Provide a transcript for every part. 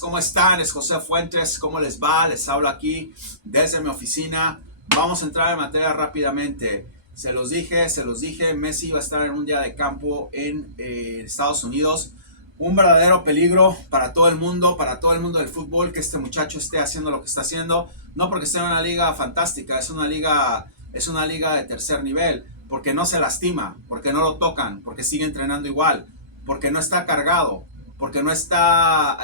¿Cómo están? Es José Fuentes. ¿Cómo les va? Les hablo aquí desde mi oficina. Vamos a entrar en materia rápidamente. Se los dije, Messi va a estar en un día de campo en Estados Unidos. Un verdadero peligro para todo el mundo del fútbol, que este muchacho esté haciendo lo que está haciendo. No porque esté en una liga fantástica, es una liga de tercer nivel, porque no se lastima, porque no lo tocan, porque sigue entrenando igual, porque no está cargado, porque no está,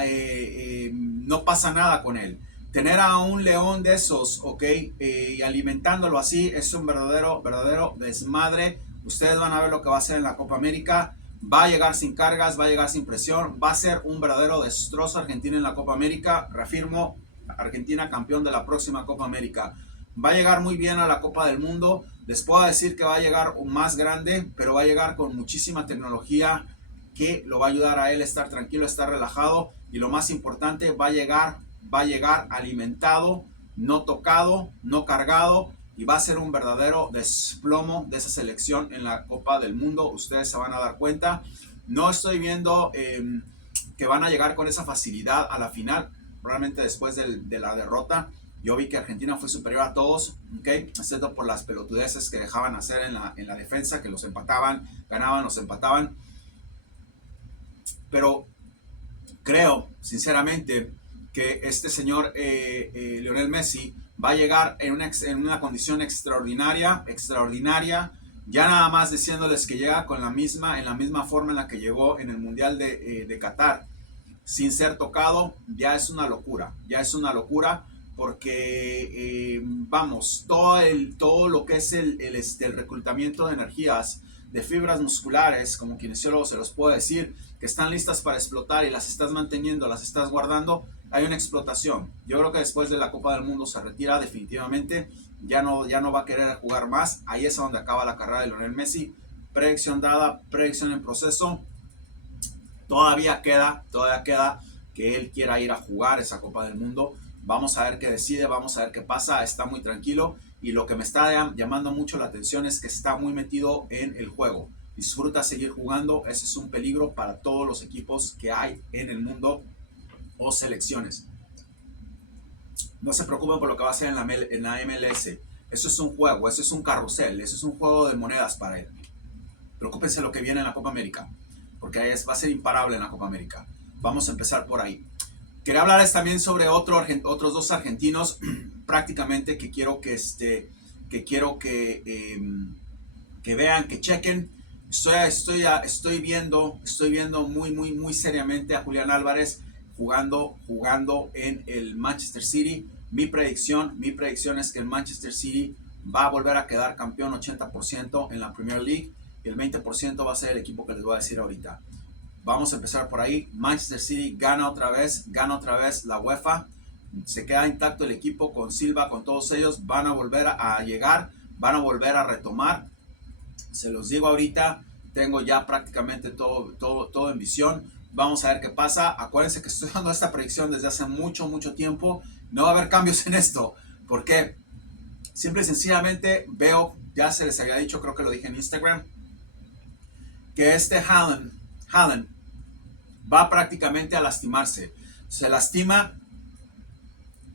no pasa nada con él. Tener a un león de esos, ok, y alimentándolo así es un verdadero desmadre. Ustedes van a ver lo que va a hacer en la Copa América. Va a llegar sin cargas, va a llegar sin presión, va a ser un verdadero destrozo Argentina en la Copa América. Reafirmo, Argentina campeón de la próxima Copa América. Va a llegar muy bien a la Copa del Mundo. Les puedo decir que va a llegar más grande, pero va a llegar con muchísima tecnología que lo va a ayudar a él a estar tranquilo, a estar relajado, y lo más importante, va a llegar alimentado, no tocado, no cargado, y va a ser un verdadero desplomo de esa selección en la Copa del Mundo. Ustedes se van a dar cuenta. No estoy viendo que van a llegar con esa facilidad a la final. Realmente después de la derrota, yo vi que Argentina fue superior a todos, ¿okay? Excepto por las pelotudeces que dejaban hacer en la defensa, que los empataban, ganaban, los empataban. Pero creo, sinceramente, que este señor Lionel Messi va a llegar en una condición extraordinaria. Ya nada más diciéndoles que llega en la misma forma en la que llegó en el Mundial de Qatar, sin ser tocado. Ya es una locura, porque vamos, todo lo que es el reclutamiento de energías, de fibras musculares, como kinesiólogos se los puedo decir, que están listas para explotar, y las estás manteniendo, las estás guardando, hay una explotación. Yo creo que después de la Copa del Mundo se retira definitivamente, ya no va a querer jugar más. Ahí es donde acaba la carrera de Lionel Messi. Predicción dada, predicción en proceso. Todavía queda que él quiera ir a jugar esa Copa del Mundo. Vamos a ver qué decide, vamos a ver qué pasa. Está muy tranquilo, y lo que me está llamando mucho la atención es que está muy metido en el juego. Disfruta seguir jugando. Ese es un peligro para todos los equipos que hay en el mundo o selecciones. No se preocupen por lo que va a hacer en la MLS. Eso es un juego, eso es un carrusel, eso es un juego de monedas para él. Preocúpense lo que viene en la Copa América, porque va a ser imparable en la Copa América. Vamos a empezar por ahí. Quería hablarles también sobre otros dos argentinos prácticamente que quiero que vean, que chequen. Estoy viendo muy seriamente a Julián Álvarez jugando en el Manchester City. Mi predicción es que el Manchester City va a volver a quedar campeón 80% en la Premier League, y el 20% va a ser el equipo que les voy a decir ahorita. Vamos a empezar por ahí. Manchester City gana otra vez la UEFA. Se queda intacto el equipo con Silva, con todos ellos. Van a volver a llegar, van a volver a retomar. Se los digo ahorita, tengo ya prácticamente todo en visión. Vamos a ver qué pasa. Acuérdense que estoy dando esta predicción desde hace mucho tiempo. No va a haber cambios en esto. ¿Por qué? Simple y sencillamente veo, ya se les había dicho, creo que lo dije en Instagram, que Haaland va prácticamente a lastimarse. Se lastima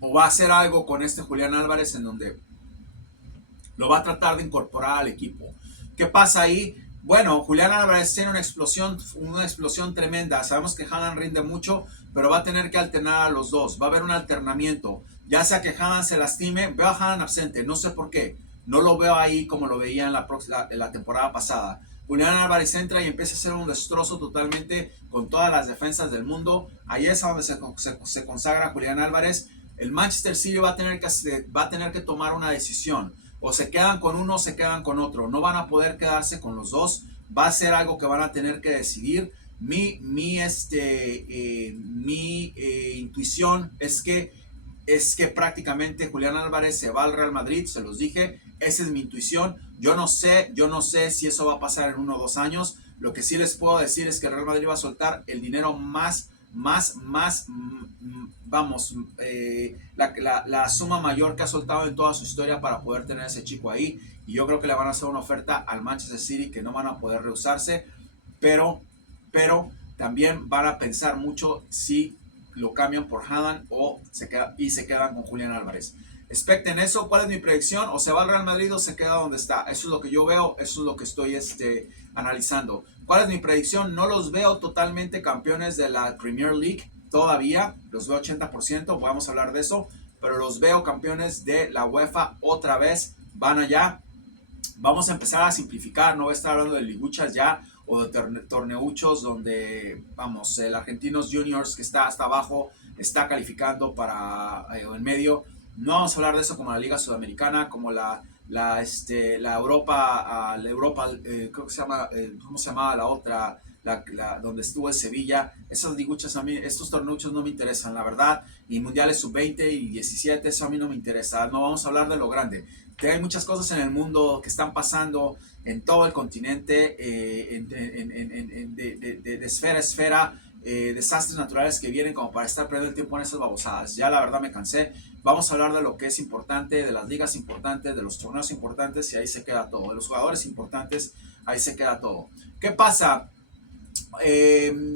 o va a hacer algo con este Julián Álvarez, en donde lo va a tratar de incorporar al equipo. ¿Qué pasa ahí? Bueno, Julián Álvarez tiene una explosión tremenda. Sabemos que Haaland rinde mucho, pero va a tener que alternar a los dos. Va a haber un alternamiento. Ya sea que Haaland se lastime, veo a Haaland absente. No sé por qué. No lo veo ahí como lo veía en la temporada pasada. Julián Álvarez entra y empieza a hacer un destrozo totalmente con todas las defensas del mundo. Ahí es donde se consagra Julián Álvarez. El Manchester City va a tener que tomar una decisión. O se quedan con uno o se quedan con otro. No van a poder quedarse con los dos. Va a ser algo que van a tener que decidir. Mi intuición es que prácticamente Julián Álvarez se va al Real Madrid. Se los dije. Esa es mi intuición. Yo no sé si eso va a pasar en 1 o 2 años. Lo que sí les puedo decir es que el Real Madrid va a soltar el dinero la suma mayor que ha soltado en toda su historia para poder tener a ese chico ahí. Y yo creo que le van a hacer una oferta al Manchester City que no van a poder rehusarse. Pero también van a pensar mucho si lo cambian por Haaland o se quedan con Julián Álvarez. Expecten eso. ¿Cuál es mi predicción? O se va al Real Madrid o se queda donde está. Eso es lo que yo veo, eso es lo que estoy analizando. ¿Cuál es mi predicción? No los veo totalmente campeones de la Premier League todavía. Los veo 80%, vamos a hablar de eso. Pero los veo campeones de la UEFA otra vez. Van allá. Vamos a empezar a simplificar. No voy a estar hablando de liguchas ya o de torneuchos donde, vamos, el Argentinos Juniors que está hasta abajo está calificando para en medio. No vamos a hablar de eso como la Liga Sudamericana, como la Europa, creo que se llama, ¿cómo se llamaba la otra? Donde estuvo el Sevilla. Esas liguchas a mí, estos torneuchos no me interesan, la verdad. Y mundiales sub-20 y 17, eso a mí no me interesa. No vamos a hablar de lo grande. Que hay muchas cosas en el mundo que están pasando en todo el continente, de esfera a esfera, desastres naturales que vienen como para estar perdiendo el tiempo en esas babosadas. Ya la verdad me cansé. Vamos a hablar de lo que es importante, de las ligas importantes, de los torneos importantes y ahí se queda todo. De los jugadores importantes, ahí se queda todo. ¿Qué pasa?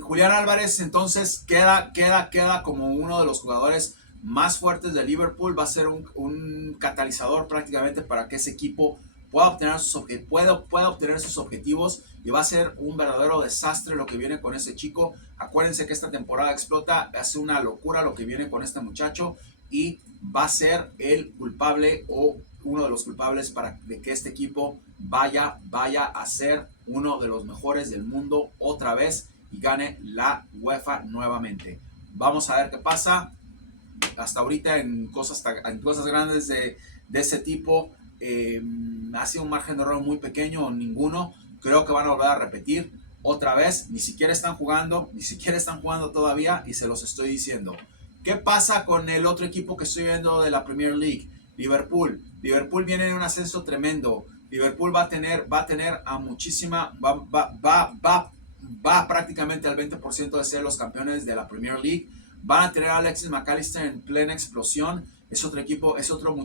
Julián Álvarez entonces queda como uno de los jugadores más fuertes de Liverpool. Va a ser un catalizador prácticamente para que ese equipo pueda obtener sus objetivos y va a ser un verdadero desastre lo que viene con ese chico. Acuérdense que esta temporada explota, hace una locura lo que viene con este muchacho y va a ser el culpable o uno de los culpables para que este equipo vaya a ser uno de los mejores del mundo otra vez y gane la UEFA nuevamente. Vamos a ver qué pasa. Hasta ahorita en cosas grandes de ese tipo ha sido un margen de error muy pequeño o ninguno. Creo que van a volver a repetir otra vez. Ni siquiera están jugando todavía y se los estoy diciendo. ¿Qué pasa con el otro equipo que estoy viendo de la Premier League? Liverpool viene en un ascenso tremendo. Liverpool va a tener a muchísima, va prácticamente al 20% de ser los campeones de la Premier League. Van a tener a Alexis McAllister en plena explosión. Es otro equipo, es otro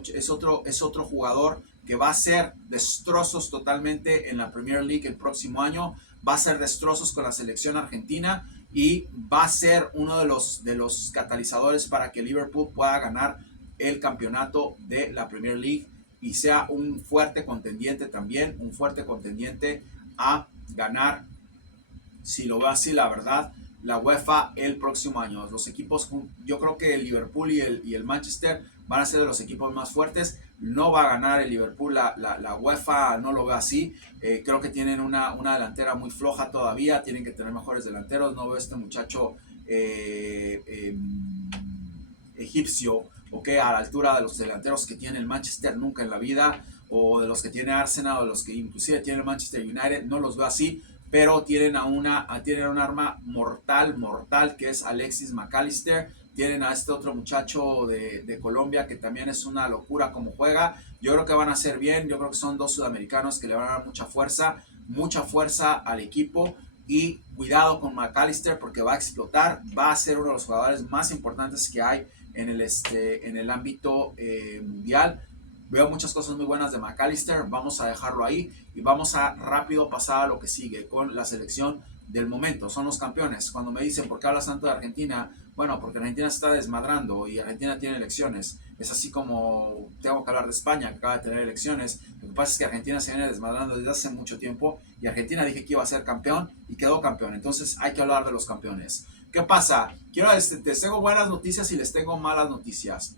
jugador que va a hacer destrozos totalmente en la Premier League el próximo año. Va a hacer destrozos con la selección argentina y va a ser uno de los catalizadores para que Liverpool pueda ganar el campeonato de la Premier League y sea un fuerte contendiente también, un fuerte contendiente a ganar, si lo va así, la verdad, la UEFA el próximo año. Los equipos, yo creo que el Liverpool y el Manchester van a ser de los equipos más fuertes. No va a ganar el Liverpool la UEFA, no lo veo así. Creo que tienen una delantera muy floja todavía, tienen que tener mejores delanteros. No veo este muchacho egipcio, a la altura de los delanteros que tiene el Manchester nunca en la vida, o de los que tiene Arsenal, o de los que inclusive tiene el Manchester United. No los veo así, pero tienen un arma mortal que es Alexis McAllister. Tienen a este otro muchacho de Colombia que también es una locura como juega. Yo creo que van a hacer bien. Yo creo que son dos sudamericanos que le van a dar mucha fuerza al equipo. Y cuidado con McAllister porque va a explotar. Va a ser uno de los jugadores más importantes que hay en el ámbito mundial. Veo muchas cosas muy buenas de McAllister. Vamos a dejarlo ahí y vamos a rápido pasar a lo que sigue con la selección del momento. Son los campeones. Cuando me dicen, ¿por qué hablas tanto de Argentina? Bueno, porque Argentina se está desmadrando y Argentina tiene elecciones. Es así como tengo que hablar de España, que acaba de tener elecciones. Lo que pasa es que Argentina se viene desmadrando desde hace mucho tiempo y Argentina dije que iba a ser campeón y quedó campeón. Entonces hay que hablar de los campeones. ¿Qué pasa? Les tengo buenas noticias y les tengo malas noticias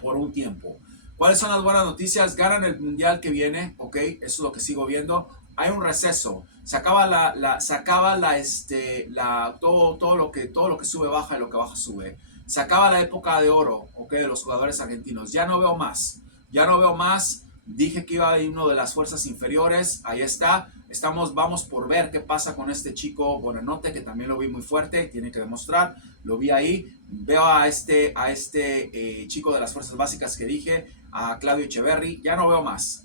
por un tiempo. ¿Cuáles son las buenas noticias? Ganan el mundial que viene, ok, eso es lo que sigo viendo. Hay un receso, se acaba todo lo que sube baja y lo que baja sube. Se acaba la época de oro, ok, de los jugadores argentinos. Ya no veo más. Dije que iba a ir uno de las fuerzas inferiores, ahí está. Vamos por ver qué pasa con este chico Bonanote, que también lo vi muy fuerte, tiene que demostrar, lo vi ahí. Veo a este chico de las fuerzas básicas que dije, a Claudio Echeverri. Ya no veo más,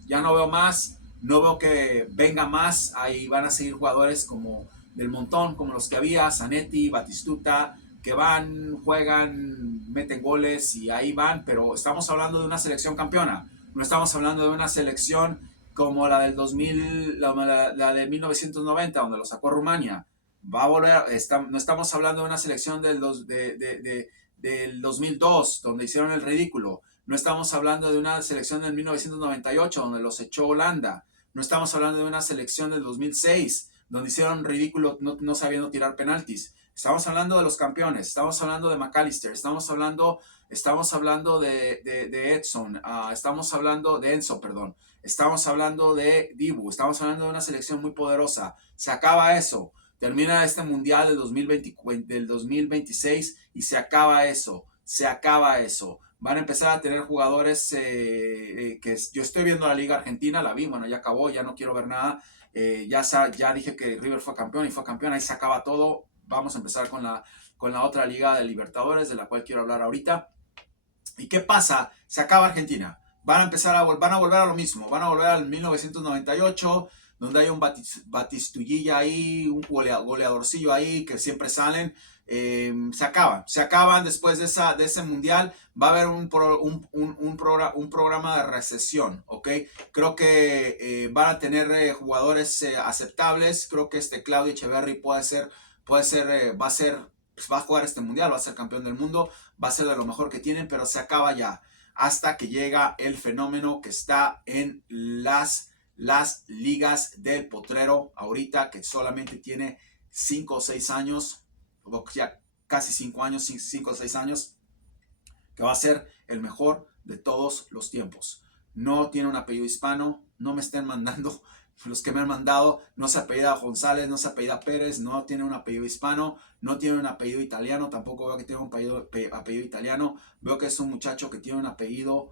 no veo que venga más. Ahí van a seguir jugadores como del montón, como los que había, Zanetti, Batistuta, que van, juegan, meten goles y ahí van, pero estamos hablando de una selección campeona, no estamos hablando de una selección como la del 2000, la de 1990, donde lo sacó Rumania. Va a volver, no estamos hablando de una selección del 2002, donde hicieron el ridículo. No estamos hablando de una selección del 1998, donde los echó Holanda. No estamos hablando de una selección del 2006, donde hicieron ridículo no sabiendo tirar penaltis. Estamos hablando de los campeones, estamos hablando de McAllister, estamos hablando de Edson, estamos hablando de Enzo, perdón. Estamos hablando de Dibu, estamos hablando de una selección muy poderosa. Se acaba eso. Termina este mundial del 2026 y se acaba eso. Se acaba eso. Van a empezar a tener jugadores que yo estoy viendo la Liga Argentina, la vi, bueno, ya acabó, ya no quiero ver nada. Ya dije que River fue campeón y fue campeón, ahí se acaba todo. Vamos a empezar con la otra Liga de Libertadores, de la cual quiero hablar ahorita. ¿Y qué pasa? Se acaba Argentina. Van a volver a lo mismo. Van a volver al 1998, donde hay un Batistullilla ahí, un goleadorcillo ahí, que siempre salen. Se acaban después de ese mundial. Va a haber un programa de recesión, ¿ok? Creo que van a tener jugadores aceptables. Creo que Claudio Echeverri va a jugar este mundial, va a ser campeón del mundo, va a ser de lo mejor que tienen, pero se acaba ya hasta que llega el fenómeno que está en las ligas del potrero ahorita, que solamente tiene 5 o 6 años, ya casi 5 años, 5 o 6 años, que va a ser el mejor de todos los tiempos. No tiene un apellido hispano, no me estén mandando los que me han mandado, no se apellida González, no se apellida Pérez, no tiene un apellido hispano, no tiene un apellido italiano, tampoco veo que tiene un apellido italiano, veo que es un muchacho que tiene un apellido,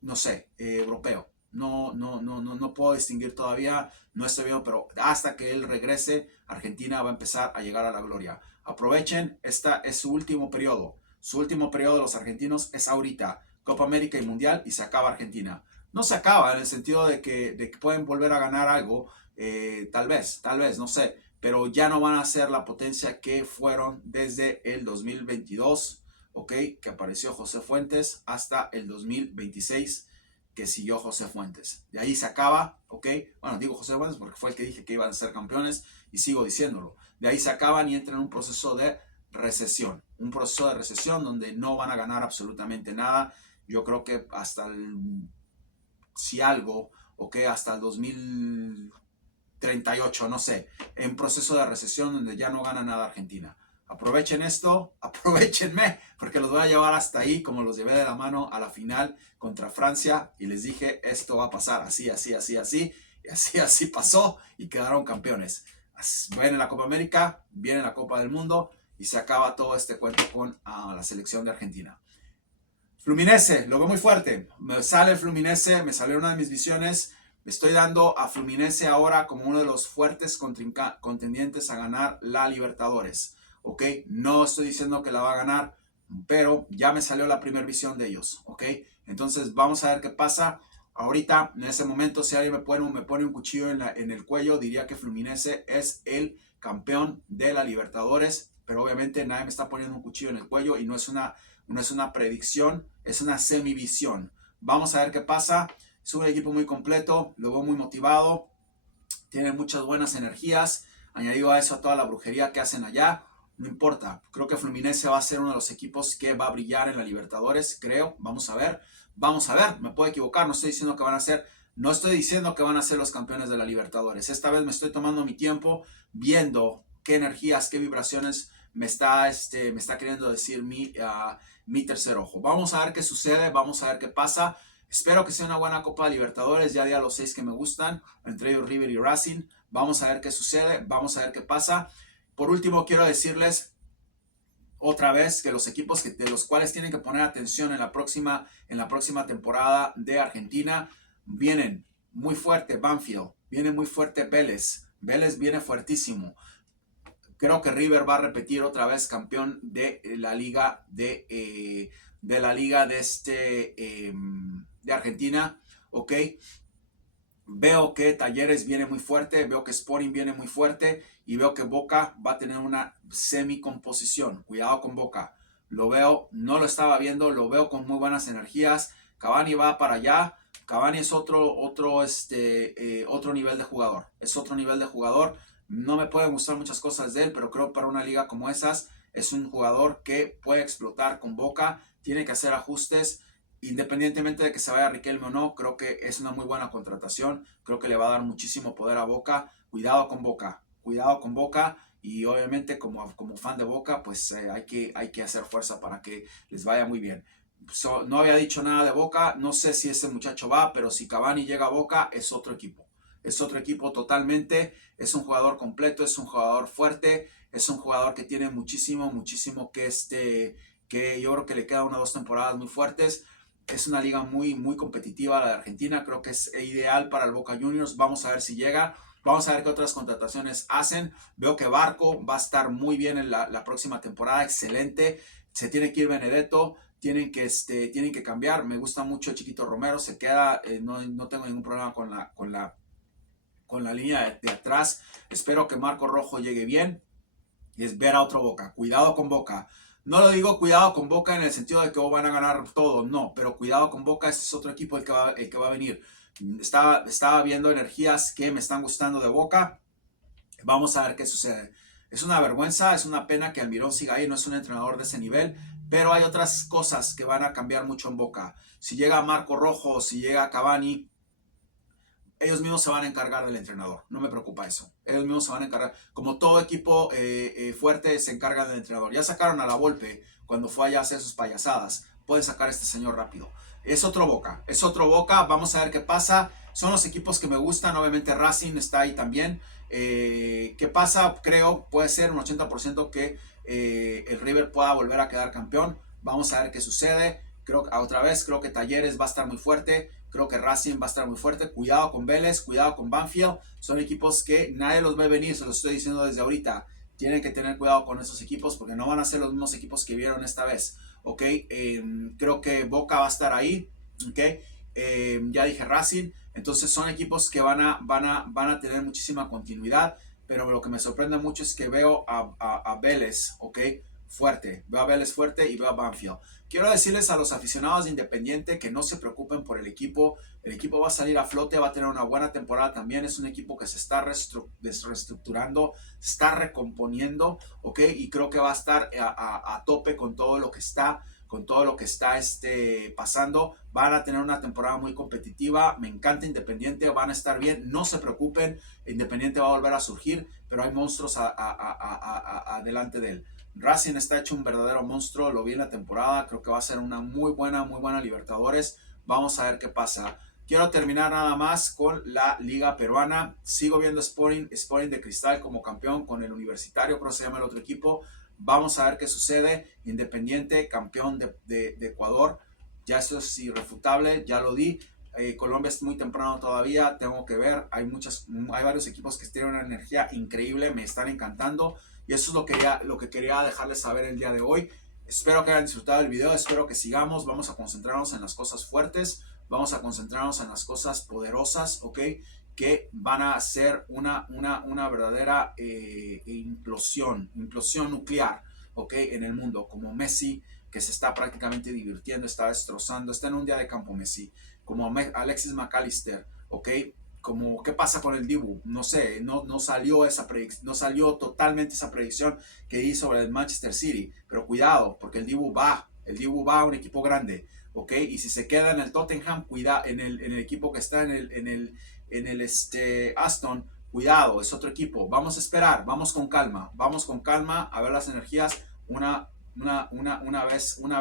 no sé, europeo. No puedo distinguir todavía, no estoy viendo, pero hasta que él regrese, Argentina va a empezar a llegar a la gloria. Aprovechen, esta es su último periodo. Su último periodo de los argentinos es ahorita, Copa América y Mundial, y se acaba Argentina. No se acaba en el sentido de que pueden volver a ganar algo, tal vez, no sé, pero ya no van a ser la potencia que fueron desde el 2022, ¿ok? Que apareció José Fuentes hasta el 2026, que siguió José Fuentes. De ahí se acaba, ¿ok? Bueno, digo José Fuentes porque fue el que dije que iban a ser campeones y sigo diciéndolo. De ahí se acaban y entran en un proceso de recesión. Un proceso de recesión donde no van a ganar absolutamente nada. Yo creo que si algo, ¿ok? Hasta el 2038, no sé. En proceso de recesión donde ya no gana nada Argentina. Aprovechen esto, aprovechenme, porque los voy a llevar hasta ahí, como los llevé de la mano a la final contra Francia, y les dije, esto va a pasar así, así, así, así, y así pasó, y quedaron campeones. Viene la Copa América, viene la Copa del Mundo, y se acaba todo este cuento con la selección de Argentina. Fluminense, lo veo muy fuerte, me sale el Fluminense, me salió una de mis visiones, me estoy dando a Fluminense ahora como uno de los fuertes contendientes a ganar la Libertadores. ¿Ok? No estoy diciendo que la va a ganar, pero ya me salió la primera visión de ellos, ¿ok? Entonces vamos a ver qué pasa. Ahorita, en ese momento, si alguien me pone un cuchillo en el cuello, diría que Fluminense es el campeón de la Libertadores, pero obviamente nadie me está poniendo un cuchillo en el cuello y no es una predicción, es una semivisión. Vamos a ver qué pasa. Es un equipo muy completo, lo veo muy motivado, tiene muchas buenas energías, añadido a eso a toda la brujería que hacen allá. No importa, creo que Fluminense va a ser uno de los equipos que va a brillar en la Libertadores, creo. Vamos a ver, me puedo equivocar, no estoy diciendo que van a ser los campeones de la Libertadores. Esta vez me estoy tomando mi tiempo viendo qué energías, qué vibraciones me está queriendo decir mi tercer ojo. Vamos a ver qué sucede, vamos a ver qué pasa. Espero que sea una buena Copa de Libertadores, ya di a los 6 que me gustan, entre ellos River y Racing. Vamos a ver qué sucede, vamos a ver qué pasa. Por último, quiero decirles otra vez que los equipos de los cuales tienen que poner atención en la próxima temporada de Argentina vienen muy fuerte Banfield, viene muy fuerte Vélez viene fuertísimo. Creo que River va a repetir otra vez campeón de la liga de Argentina, ¿ok? Veo que Talleres viene muy fuerte, veo que Sporting viene muy fuerte y veo que Boca va a tener una semicomposición. Cuidado con Boca. Lo veo, no lo estaba viendo, lo veo con muy buenas energías. Cavani va para allá. Cavani es otro nivel de jugador. Es otro nivel de jugador. No me pueden gustar muchas cosas de él, pero creo que para una liga como esas es un jugador que puede explotar con Boca, tiene que hacer ajustes. Independientemente de que se vaya Riquelme o no, creo que es una muy buena contratación. Creo que le va a dar muchísimo poder a Boca. Cuidado con Boca, cuidado con Boca. Y obviamente como fan de Boca, pues hay que hacer fuerza para que les vaya muy bien. No había dicho nada de Boca, no sé si ese muchacho va, pero si Cavani llega a Boca es otro equipo. Es otro equipo totalmente, es un jugador completo, es un jugador fuerte, es un jugador que tiene muchísimo que yo creo que le quedan 1 o 2 temporadas muy fuertes. Es una liga muy competitiva la de Argentina, creo que es ideal para el Boca Juniors. Vamos a ver si llega, vamos a ver qué otras contrataciones hacen. Veo que Barco va a estar muy bien en la próxima temporada, excelente. Se tiene que ir Benedetto, tienen que cambiar. Me gusta mucho el Chiquito Romero, se queda, no tengo ningún problema con la línea de atrás. Espero que Marco Rojo llegue bien y es ver a otro Boca. Cuidado con Boca. No lo digo cuidado con Boca en el sentido de que van a ganar todo, no, pero cuidado con Boca, este es otro equipo el que va a venir. Estaba viendo energías que me están gustando de Boca. Vamos a ver qué sucede. Es una vergüenza, es una pena que Almirón siga ahí, no es un entrenador de ese nivel, pero hay otras cosas que van a cambiar mucho en Boca. Si llega Marco Rojo, si llega Cavani, ellos mismos se van a encargar del entrenador. No me preocupa eso. Ellos mismos se van a encargar. Como todo equipo fuerte se encarga del entrenador. Ya sacaron a la Volpe cuando fue allá a hacer sus payasadas. Pueden sacar a este señor rápido. Es otro Boca. Es otro Boca. Vamos a ver qué pasa. Son los equipos que me gustan. Obviamente Racing está ahí también. ¿Qué pasa? Creo puede ser un 80% que el River pueda volver a quedar campeón. Vamos a ver qué sucede. Creo que Talleres va a estar muy fuerte. Creo que Racing va a estar muy fuerte. Cuidado con Vélez, cuidado con Banfield. Son equipos que nadie los ve venir, se los estoy diciendo desde ahorita. Tienen que tener cuidado con esos equipos porque no van a ser los mismos equipos que vieron esta vez. ¿Ok? Creo que Boca va a estar ahí. ¿Ok? Ya dije Racing. Entonces son equipos que van a tener muchísima continuidad. Pero lo que me sorprende mucho es que veo a Vélez, ¿ok? Fuerte. Veo a Vélez fuerte y veo a Banfield. Quiero decirles a los aficionados de Independiente que no se preocupen por el equipo. El equipo va a salir a flote, va a tener una buena temporada también. Es un equipo que se está reestructurando, se está recomponiendo, ¿ok? Y creo que va a estar a tope con todo lo que está pasando. Van a tener una temporada muy competitiva. Me encanta Independiente, van a estar bien. No se preocupen, Independiente va a volver a surgir, pero hay monstruos adelante de él. Racing está hecho un verdadero monstruo, lo vi en la temporada, creo que va a ser una muy buena Libertadores. Vamos a ver qué pasa. Quiero terminar nada más con la Liga Peruana. Sigo viendo Sporting de Cristal como campeón con el Universitario, creo que se llama el otro equipo. Vamos a ver qué sucede. Independiente, campeón de Ecuador. Ya eso es irrefutable, ya lo di. Colombia es muy temprano todavía, tengo que ver. Hay varios equipos que tienen una energía increíble, me están encantando. Y eso es lo que quería dejarles saber el día de hoy. Espero que hayan disfrutado el video, espero que sigamos. Vamos a concentrarnos en las cosas fuertes, vamos a concentrarnos en las cosas poderosas, ¿ok? Que van a ser una verdadera implosión nuclear, ¿ok? En el mundo, como Messi, que se está prácticamente divirtiendo, está destrozando, está en un día de campo Messi, como Alexis McAllister, ¿ok? Como qué pasa con el Dibu, no sé, no salió totalmente esa predicción que hizo sobre el Manchester City, pero cuidado, porque el Dibu va a un equipo grande, ¿ok? Y si se queda en el Tottenham, en el equipo que está en el Aston, cuidado, es otro equipo. Vamos a esperar, vamos con calma a ver las energías una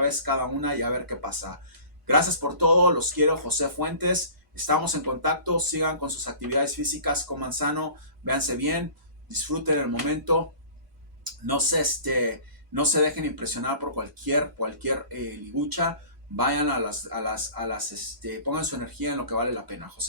vez cada una y a ver qué pasa. Gracias por todo, los quiero, José Fuentes. Estamos en contacto, sigan con sus actividades físicas, coman sano, véanse bien, disfruten el momento, no se dejen impresionar por cualquier ligucha, vayan pongan su energía en lo que vale la pena, José.